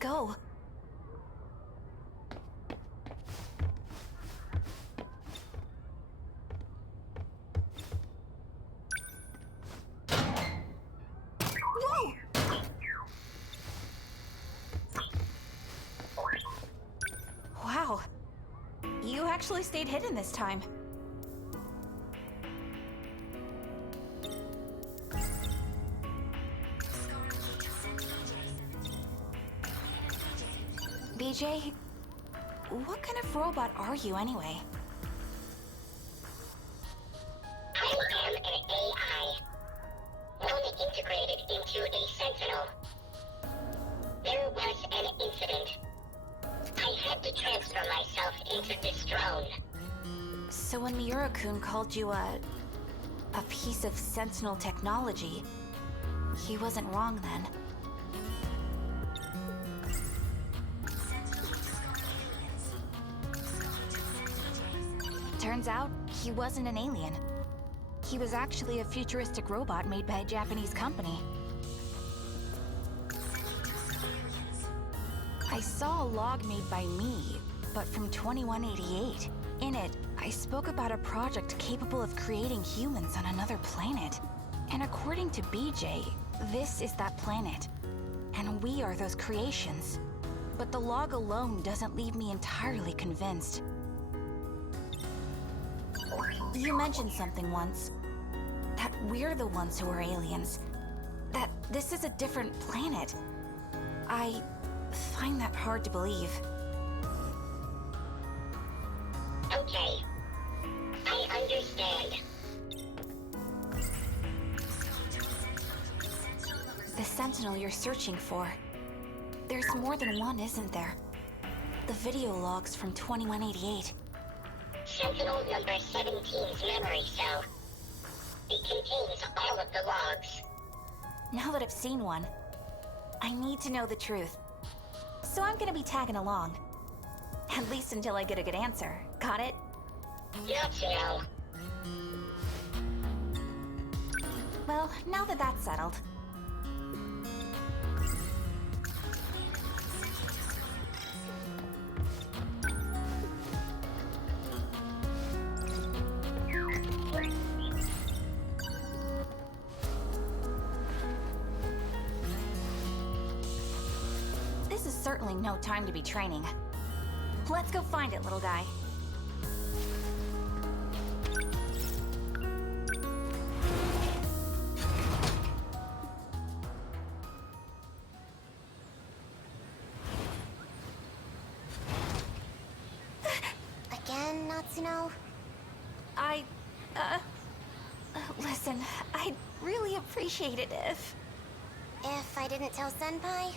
go? Whoa! Wow. You actually stayed hidden this time. BJ, what kind of robot are you anyway? I am an AI, only integrated into a Sentinel. There was an incident. I had to transfer myself into this drone. So when Miura-kun called you a piece of Sentinel technology, he wasn't wrong then. Turns out, he wasn't an alien. He was actually a futuristic robot made by a Japanese company. I saw a log made by me, but from 2188. In it, I spoke about a project capable of creating humans on another planet. And according to BJ, this is that planet. And we are those creations. But the log alone doesn't leave me entirely convinced. You mentioned something once. That we're the ones who are aliens. That this is a different planet. I find that hard to believe. Okay. I understand. The Sentinel you're searching for. There's more than one, isn't there? The video logs from 2188. Sentinel number 17's memory cell. It contains all of the logs. Now that I've seen one, I need to know the truth. So I'm gonna be tagging along. At least until I get a good answer. Got it? Not to know. Well, now that that's settled. This is certainly no time to be training. Let's go find it, little guy. Again, Natsuno? Listen, I'd really appreciate it if... If I didn't tell Senpai?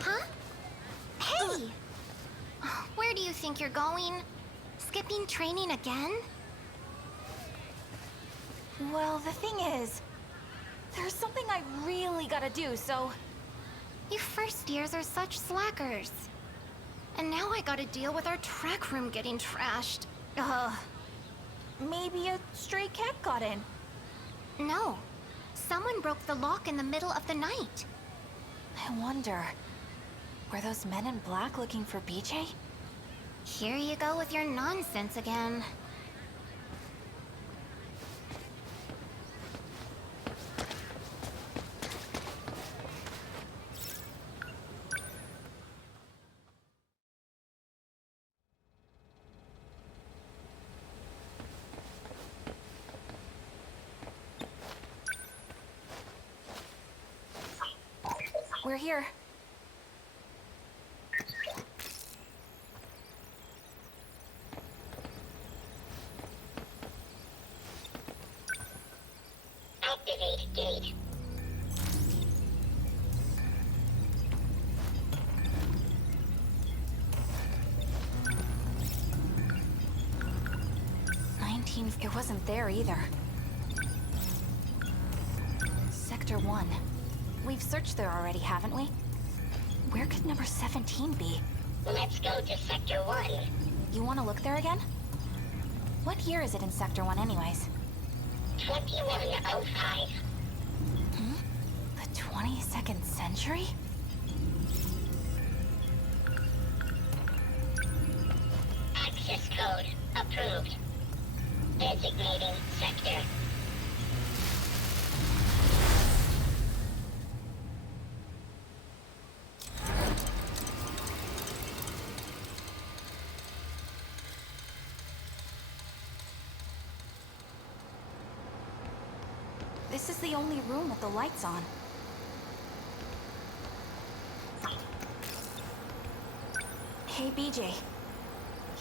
Huh? Hey! Where do you think you're going? Skipping training again? Well, the thing is, there's something I really gotta do, so... You first years are such slackers. And now I gotta deal with our track room getting trashed. Maybe a stray cat got in. No. Someone broke the lock in the middle of the night. I wonder, were those men in black looking for BJ? Here you go with your nonsense again. We're here. Activate gate. It wasn't there either. Sector 1. We've searched there already, haven't we? Where could number 17 be? Let's go to Sector 1. You want to look there again? What year is it in Sector 1 anyways? 2105. The 22nd century? Access code approved. Designating sector. This is the only room with the lights on. Hey, BJ.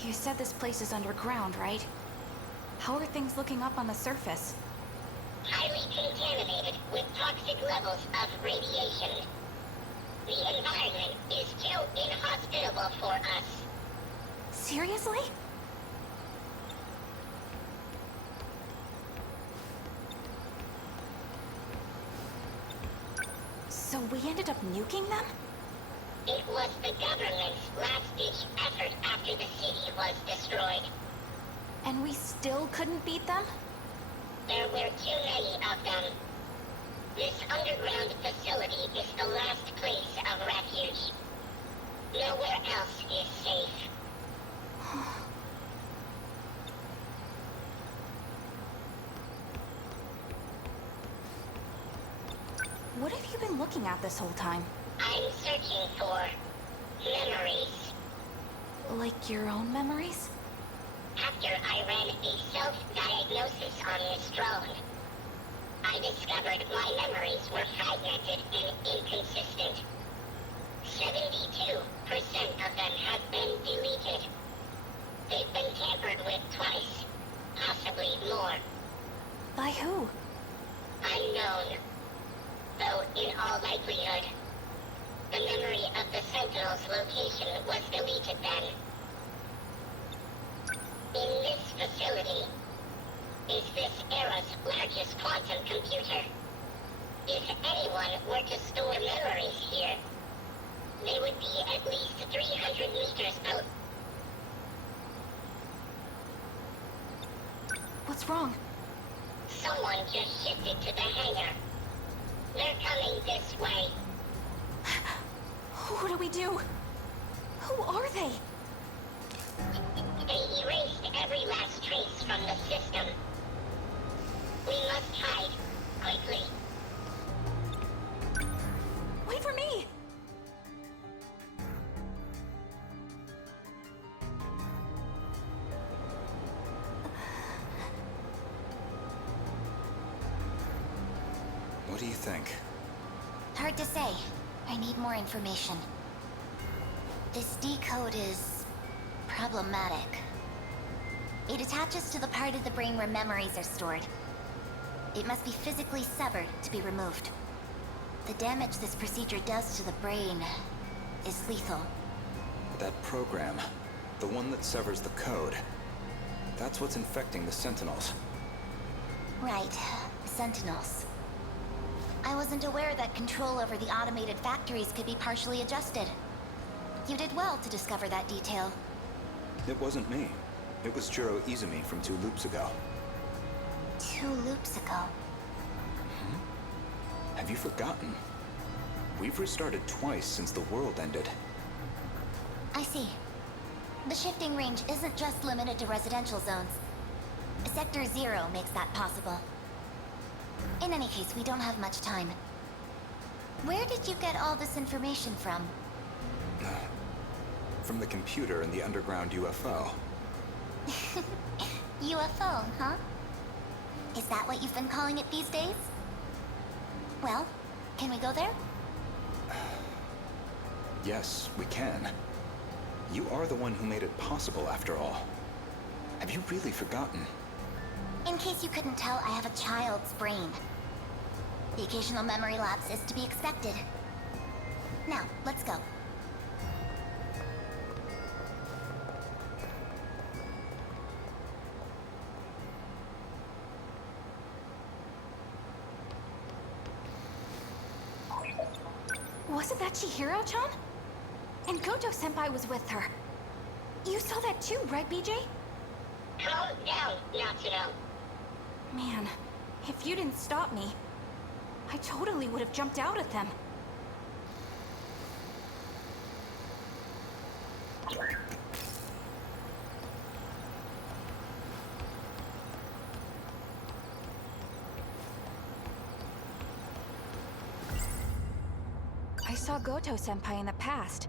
You said this place is underground, right? How are things looking up on the surface? Highly contaminated with toxic levels of radiation. The environment is too inhospitable for us. Seriously? So we ended up nuking them? It was the government's last-ditch effort after the city was destroyed. And we still couldn't beat them? There were too many of them. This underground facility is the last place of refuge. Nowhere else is safe. What have you been looking at this whole time? I'm searching for memories. Like your own memories? After I ran a self-diagnosis on this drone, I discovered my memories were fragmented and inconsistent. 72% of them have been deleted. They've been tampered with twice, possibly more. By who? Unknown. Though in all likelihood, the memory of the Sentinels' location was deleted then. In this facility is this era's largest quantum computer. If anyone were to store memories here, they would be at least 300 meters out. What's wrong? Someone just shifted to the hangar. They're coming this way. What do we do? Who are they? They erased every last trace from the system. We must hide, quickly. Wait for me! What do you think? Hard to say. I need more information. This decode is problematic. It attaches to the part of the brain where memories are stored. It must be physically severed to be removed. The damage this procedure does to the brain is lethal. That program, the one that severs the code, that's what's infecting the Sentinels. Right. Sentinels. I wasn't aware that control over the automated factories could be partially adjusted. You did well to discover that detail. It wasn't me. It was Jiro Izumi from 2 loops ago. 2 loops ago. Have you forgotten? We've restarted twice since the world ended. I see. The shifting range isn't just limited to residential zones. Sector 0 makes that possible. In any case, we don't have much time. Where did you get all this information from? From the computer in the underground UFO. UFO, huh? Is that what you've been calling it these days? Well, can we go there? Yes, we can. You are the one who made it possible, after all. Have you really forgotten? In case you couldn't tell, I have a child's brain. The occasional memory lapse is to be expected. Now, let's go. Wasn't that Chihiro-chan? And Goto-senpai was with her. You saw that too, right, BJ? Calm down, Natsuno. Man, if you didn't stop me, I totally would have jumped out at them. I saw Goto-senpai in the past.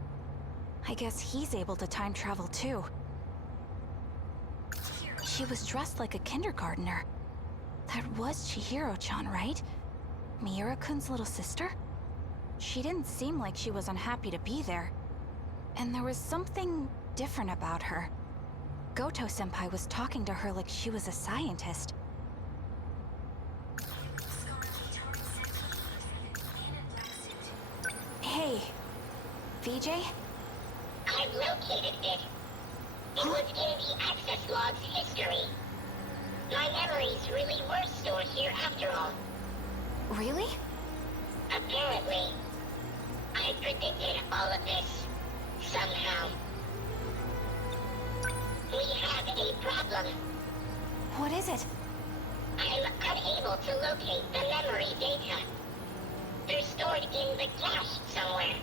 I guess he's able to time travel too. She was dressed like a kindergartner. That was Chihiro-chan, right? Miura-kun's little sister? She didn't seem like she was unhappy to be there. And there was something different about her. Goto-senpai was talking to her like she was a scientist. Hey, VJ? I've located it. It was in the access log's history. My memories really were stored here after all. Really? Apparently. I predicted all of this. Somehow. We have a problem. What is it? I'm unable to locate the memory data. They're stored in the cache somewhere.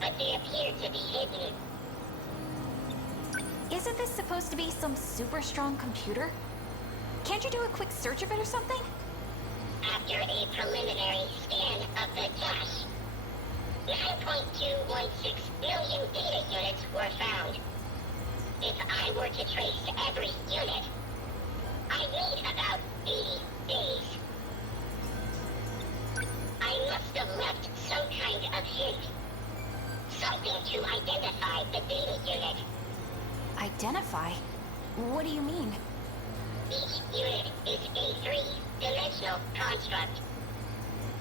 But they appear to be hidden. Isn't this supposed to be some super strong computer? Can't you do a quick search of it or something? After a preliminary scan of the cache, 9.216 million data units were found. If I were to trace every unit, I'd need about 80 days. I must have left some kind of hint. Something to identify the data unit. Identify? What do you mean? Each unit is a three-dimensional construct.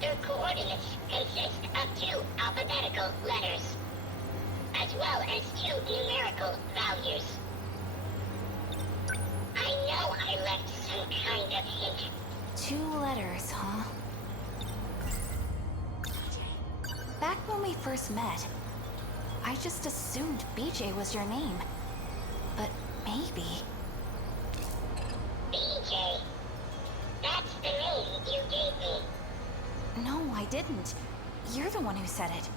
Their coordinates consist of 2 alphabetical letters, as well as 2 numerical values. I know I left some kind of hint. 2 letters, huh? Back when we first met, I just assumed BJ was your name. But maybe... BJ. That's the name you gave me. No, I didn't. You're the one who said it.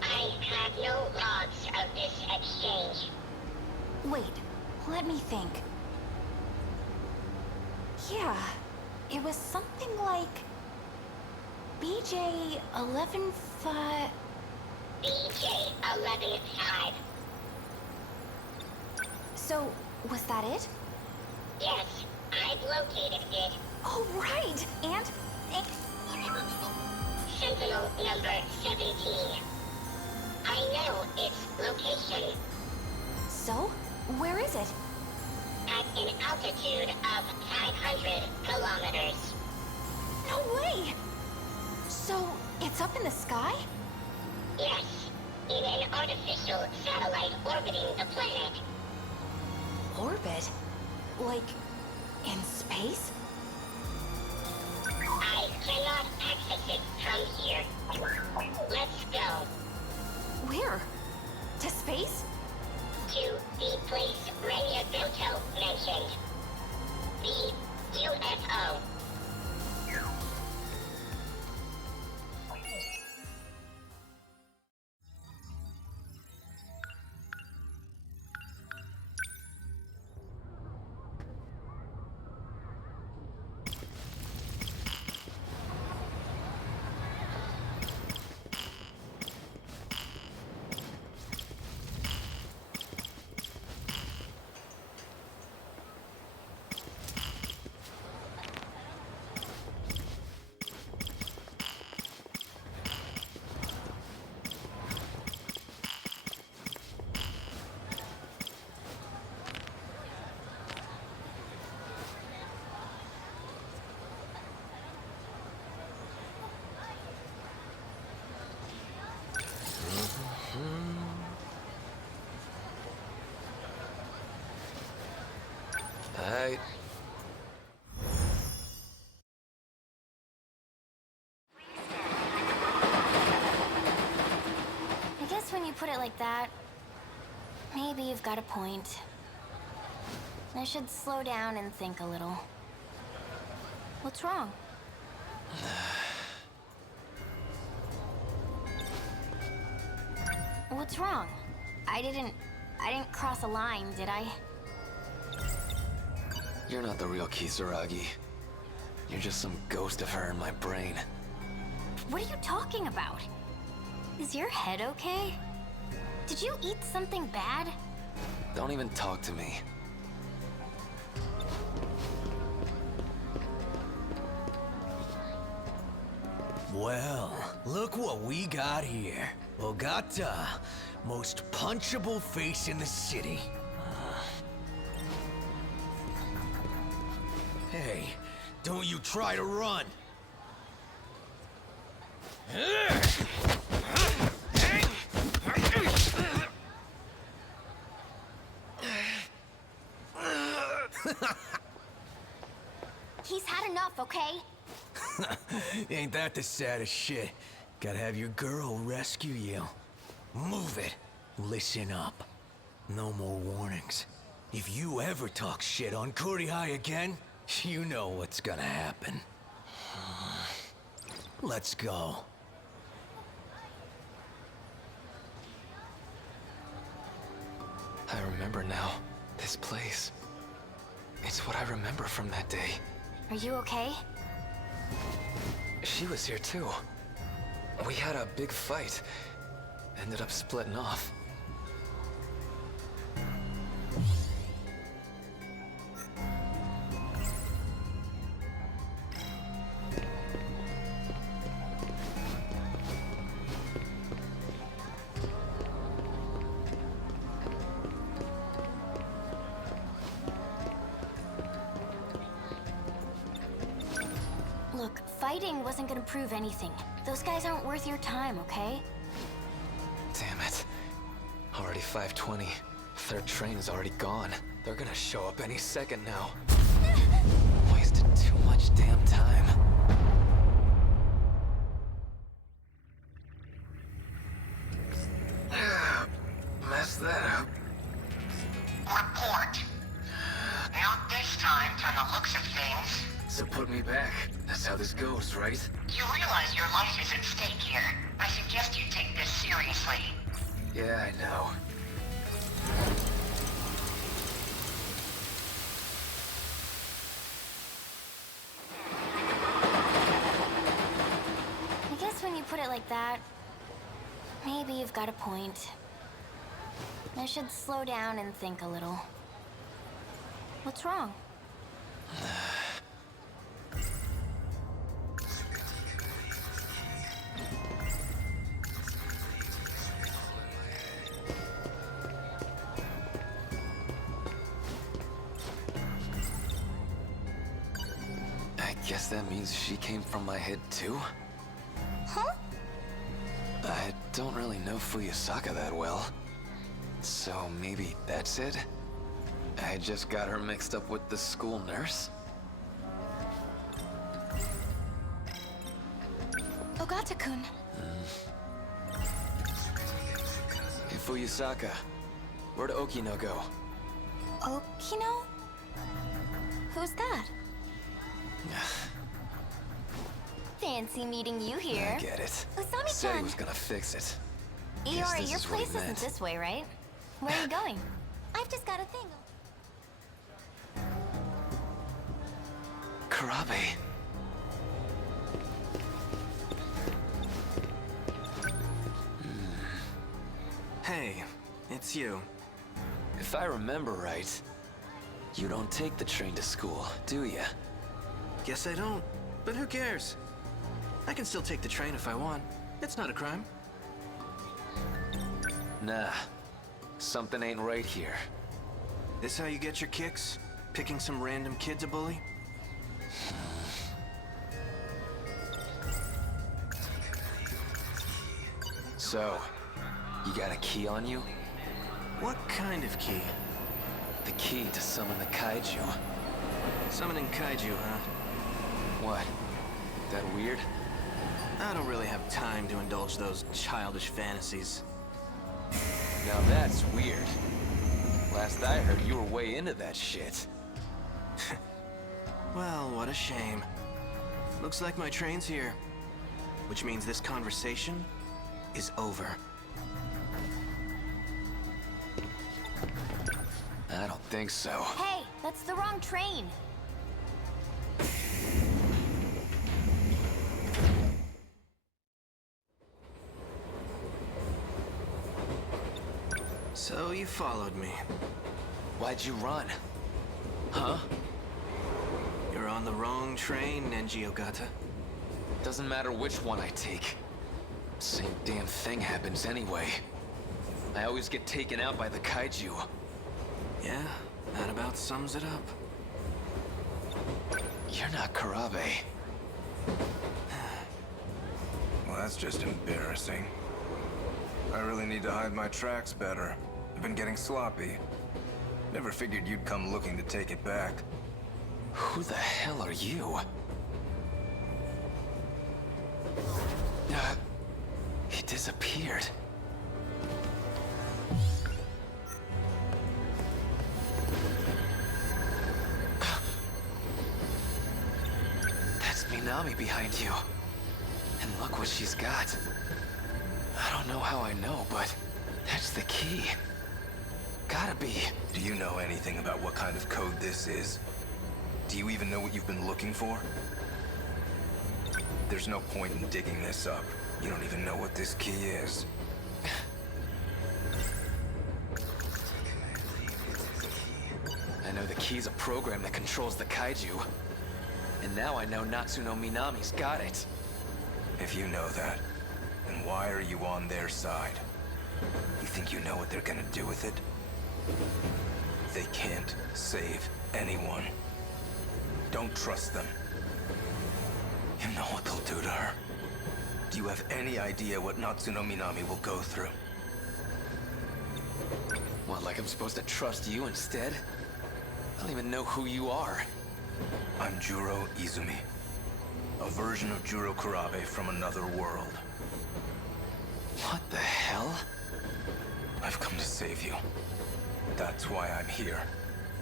I have no logs of this exchange. Wait, let me think. Yeah, it was something like... BJ 11-5... BJ 11-5. So, was that it? Yes, I've located it. Oh, right! And... Sentinel number 17. I know its location. So? Where is it? At an altitude of 500 kilometers. No way! So, it's up in the sky? Yes, in an artificial satellite orbiting the planet. Orbit? Like, in space? I cannot access it from here. Let's go. Where? To space? To the place Renya Goto mentioned. The UFO. Alright. I guess when you put it like Maybe you've got a point. I should slow down and think a little. What's wrong? What's wrong? I didn't cross a line, did I? You're not the real Kisaragi. You're just some ghost of her in my brain. What are you talking about? Is your head okay? Did you eat something bad? Don't even talk to me. Well, look what we got here. Ogata, most punchable face in the city. Hey, don't you try to run. He's had enough, okay? Ain't that the saddest shit? Gotta have your girl rescue you. Move it. Listen up. No more warnings. If you ever talk shit on Kurihai again, you know what's gonna happen. Let's go. I remember now. This place. It's what I remember from that day. Are you okay? She was here too. We had a big fight. Ended up splitting off. Look, fighting wasn't gonna prove anything. Those guys aren't worth your time, okay? Damn it. Already 5:20. Third train is already gone. They're gonna show up any second now. Wasted too much damn time. Messed that up. Report. Not this time, from the looks of things. So put me back. That's how this goes, right? You realize your life is at stake here. I suggest you take this seriously. Yeah, I know. I guess when you put it like that, maybe you've got a point. I should slow down and think a little. What's wrong? I guess that means she came from my head too? Huh? I don't really know Fuyusaka that well. So maybe that's it? I just got her mixed up with the school nurse? Ogata-kun. Hey Fuyusaka, where'd Okino go? Okino? Who's that? Fancy meeting you here. I get it. Usami-chan. Said he was gonna fix it. Guess Iori, this your is what he place isn't meant. this way, right? Where are you going? I've just got a thing. Karabe. Hey, it's you. If I remember right, you don't take the train to school, do ya? Guess I don't, but who cares? I can still take the train if I want. It's not a crime. Nah, something ain't right here. This how you get your kicks? Picking some random kid to bully? So, you got a key on you? What kind of key? The key to summon the kaiju. Summoning kaiju, huh? What? That weird? I don't really have time to indulge those childish fantasies. Now that's weird. Last I heard, you were way into that shit. Well, what a shame. Looks like my train's here. Which means this conversation is over. I don't think so. Hey, that's the wrong train. So you followed me. Why'd you run? Huh? You're on the wrong train, Nenji Ogata. Doesn't matter which one I take. Same damn thing happens anyway. I always get taken out by the kaiju. Yeah, that about sums it up. You're not Karabe. Well, that's just embarrassing. I really need to hide my tracks better. I've been getting sloppy. Never figured you'd come looking to take it back. Who the hell are you? He disappeared. That's Minami behind you. And look what she's got. I don't know how I know, but that's the key. Gotta be. Do you know anything about what kind of code this is? Do you even know what you've been looking for? There's no point in digging this up. You don't even know what this key is. I know the key's a program that controls the kaiju. And now I know Natsuno Minami's got it. If you know that, then why are you on their side? You think you know what they're gonna do with it? They can't save anyone. Don't trust them. You know what they'll do to her. Do you have any idea what Natsuno Minami will go through? What, like I'm supposed to trust you instead? I don't even know who you are. I'm Juro Izumi. A version of Juro Kurabe from another world. What the hell? I've come to save you. That's why I'm here.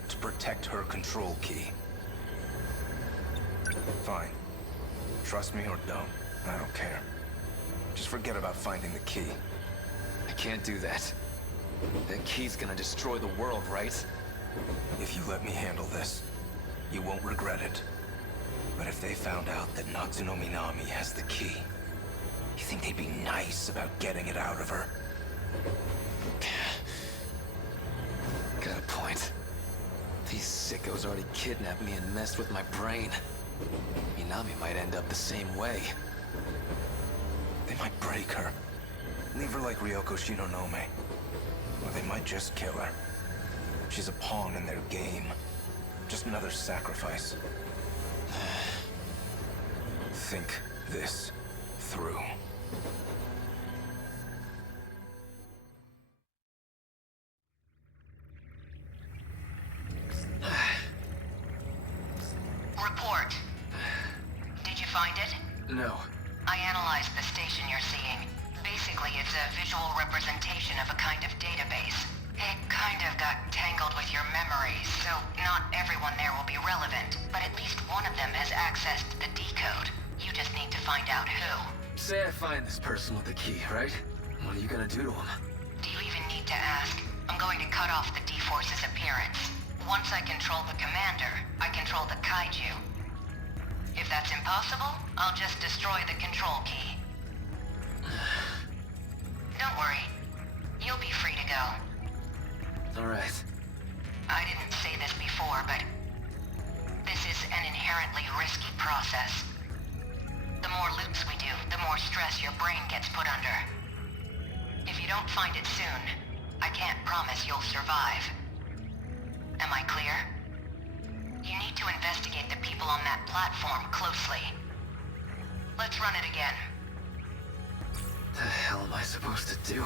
To protect her control key. Fine. Trust me or don't. I don't care. Just forget about finding the key. I can't do that. That key's gonna destroy the world, right? If you let me handle this, you won't regret it. But if they found out that Natsuno Minami has the key, you think they'd be nice about getting it out of her? Got a point. These sickos already kidnapped me and messed with my brain. Minami might end up the same way. They might break her. Leave her like Ryoko Shinonome. Or they might just kill her. She's a pawn in their game. Just another sacrifice. Think this through. Report. Did you find it? No. I analyzed the station you're seeing. Basically, it's a visual representation of a kind of database. It kind of got tangled with your memories, so not everyone there will be relevant, but at least one of them has accessed the decode. You just need to find out who. Say I find this person with the key, right? What are you gonna do to him? Do you even need to ask? I'm going to cut off the D-Force's appearance. Once I control the commander, I control the kaiju. If that's impossible, I'll just destroy the control key. Don't worry. You'll be free to go. Alright. I didn't say this before, but this is an inherently risky process. The more loops we do, the more stress your brain gets put under. If you don't find it soon, I can't promise you'll survive. Am I clear? You need to investigate the people on that platform closely. Let's run it again. The hell am I supposed to do?